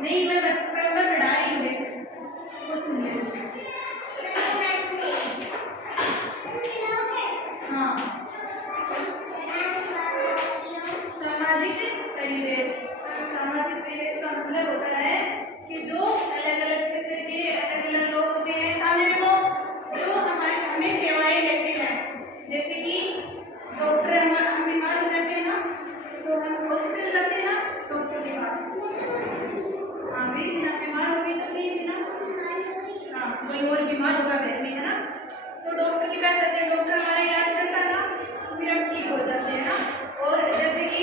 नहीं मैं पढ़ा रही हूँ, देख वो सुन ले। हाँ, सामाजिक परिवेश। सामाजिक परिवेश का मतलब होता है कि जो अलग अलग क्षेत्र के अलग अलग लोग होते हैं, सामने देखो, जो हमें सेवाएं देते हैं। जैसे कि डॉक्टर, हम बीमार हो जाते हैं ना तो हम हॉस्पिटल जाते हैं ना डॉक्टर के पास। हाँ भाई, ना बीमार हो गई तो नहीं थी ना, हाँ कोई और बीमार होगा घर में, है ना, तो डॉक्टर के पास जाते हैं, डॉक्टर हमारा इलाज करता है ना, तो फिर हम ठीक हो जाते हैं ना। और जैसे कि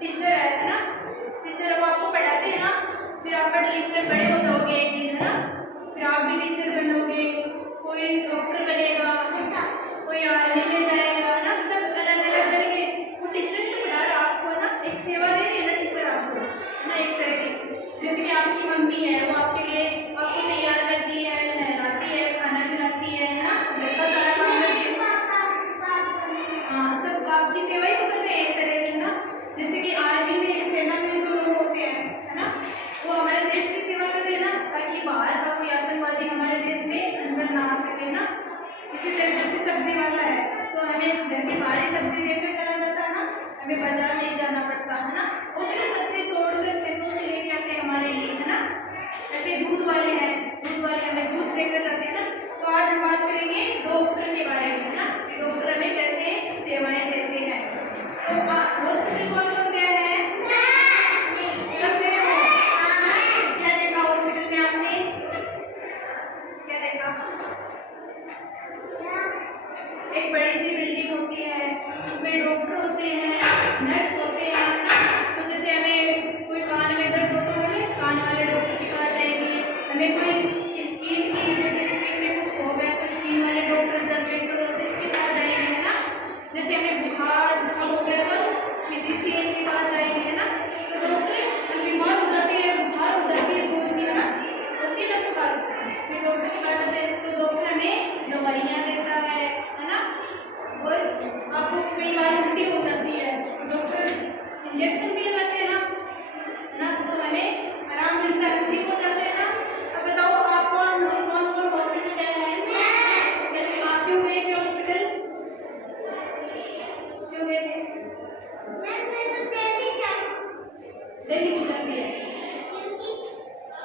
टीचर है ना, टीचर अब आपको पढ़ाते हैं ना, फिर आप पढ़ लिख कर बड़े हो जाओगे एक दिन, है ना, फिर आप भी टीचर बनोगे, कोई डॉक्टर बनेगा, कोई आर्मी में जाएगा ना, सब अलग अलग करेंगे। वो टीचर तो पढ़ा रहा आपको, है ना, एक सेवा दे रही है ना टीचर आपको, है ना, एक तरह की। जैसे कि आपकी मम्मी है, वो आपके लिए आपको तैयार करती है, नहलाती है, खाना खिलाती है ना, घर का सारा काम करती है। हाँ, सब आपकी सेवा ही तो कर रहे हैं एक तरह की, है ना। जैसे कि आर्मी में, सेना में जो लोग होते हैं, है ना, वो हमारे देश की सेवा कर रहे हैं ना, ताकि बाहर का कोई आतंकवादी हमारे देश में अंदर ना आ सके ना। इसी तरह जैसे सब्जी वाला है तो हमें घर के बाहर ही सब्जी देकर चला जाता है ना, हमें बाजार नहीं जाना पड़ता, है ना, वो भी सब्जी तोड़कर खेतों से लेके आते हैं हमारे लिए, है ना। ऐसे दूध वाले हैं, दूध वाले हमें दूध देकर जाते हैं ना। तो आज हम बात करेंगे डॉक्टर के बारे में, है ना, कि डॉक्टर हमें कैसे सेवाएं देते हैं। तो हॉस्पिटल कौन कौन गया है? सब गए हो? क्या देखा हॉस्पिटल में आपने? क्या देखा? एक बड़ी सी बिल्डिंग होती है, उसमें डॉक्टर होते हैं, नर्स होते हैं, तो जैसे हमें कोई कान में दर्द हो तो हमें कान वाले डॉक्टर के पास जाएंगे। हमें कोई स्किन की, जैसे स्किन में कुछ हो गया तो स्किन वाले डॉक्टर, डर्मेटोलॉजिस्ट के पास जाएंगे, है ना। जैसे हमें बुखार जुकाम हो गया तो फिजिशियन के पास जाएंगे, है ना। तो डॉक्टर, हम बीमार हो जाती है, बुखार हो जाती है, जो होती है ना, होती है ना बुखार, फिर डॉक्टर के पास जाते हैं तो डॉक्टर हमें दवाइयाँ देता है ना। और आपको कई बार उल्टी हो जाती है तो डॉक्टर इंजेक्शन भी लगाते हैं ना, तो हमें आराम मिलता है, ठीक हो जाते हैं ना। अब बताओ, आप कौन कौन कौन हॉस्पिटल गए हैं? आप क्यों गए थे हॉस्पिटल? क्यों गए थे? दिल्ली की जाती है,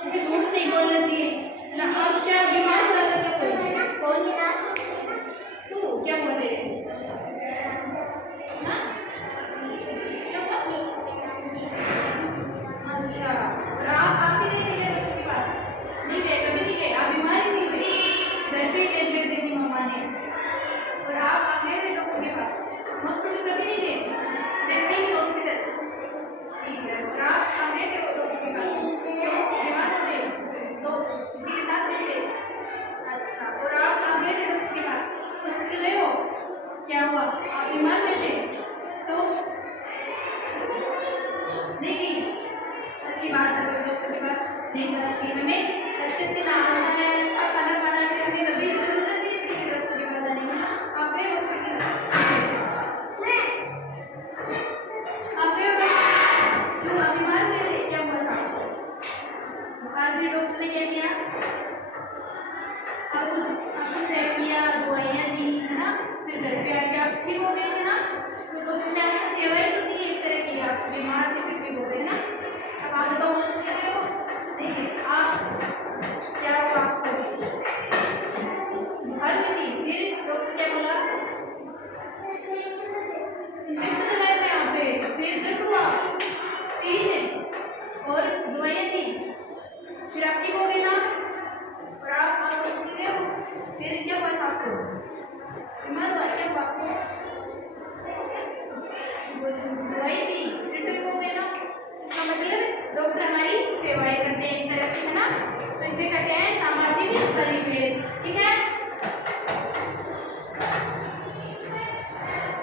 ऐसे झूठ नहीं बोलना चाहिए ना। आप क्या बीमार हो रहा था? कौन? तू क्या बोल रहे हैं? अच्छा, और आप भी नहीं गए डॉक्टर के पास? नहीं गए, कभी नहीं गए? आप बीमार ही नहीं हुए? घर पे ही टेबलेट दे दी मम्मा ने, और आप गए थे डॉक्टर के पास? हॉस्पिटल कभी नहीं गए? देखते ही हॉस्पिटल, ठीक है। और आप गए थे डॉक्टर के पास? क्यों, बीमार हो गए तो किसी के साथ गए थे? अच्छा, और आप गए थे डॉक्टर के पास? हॉस्पिटल गए हो, क्या हुआ? आप बीमार हुए थे तो नहीं गई? अच्छी बात है, तो डॉक्टर के पास नहीं जाना चाहिए। हमें अच्छे से नहाना है, अच्छा खाना खाना है, हमें कभी भी जरूरत नहीं पड़ेगी डॉक्टर के पास जाने की ना। आप गए हॉस्पिटल? आप गए हो? क्यों, आप बीमार हुए थे? क्या हुआ था? बुखार भी डॉक्टर ने क्या किया? आपको चेक किया, दवाइयाँ दी, है ना, फिर घर पे आके आप ठीक हो गए थे ना। तो डॉक्टर ने आपको सेवाएं तो दी एक तरह की, आप बीमार थे फिर ठीक हो गए ना। अब आप बताओ, हॉस्पिटल गए हो? नहीं गए। आप क्या हुआ आपको? बुखार हुई थी, फिर डॉक्टर क्या बोला? इंजेक्शन लगाए थे यहाँ पे, फिर दर्द हुआ 3 और दवाइयाँ दी, फिर आप ठीक हो गए ना। और आप हॉस्पिटल गए हो, फिर क्या हुआ था आपको? बीमार हुआ, क्या हुआ आपको? दवाई दी, फिर ठीक हो गए ना। इसका मतलब डॉक्टर हमारी सेवाएं करते हैं एक तरह से, है ना। तो इसे कहते हैं सामाजिक परिवेश, ठीक है।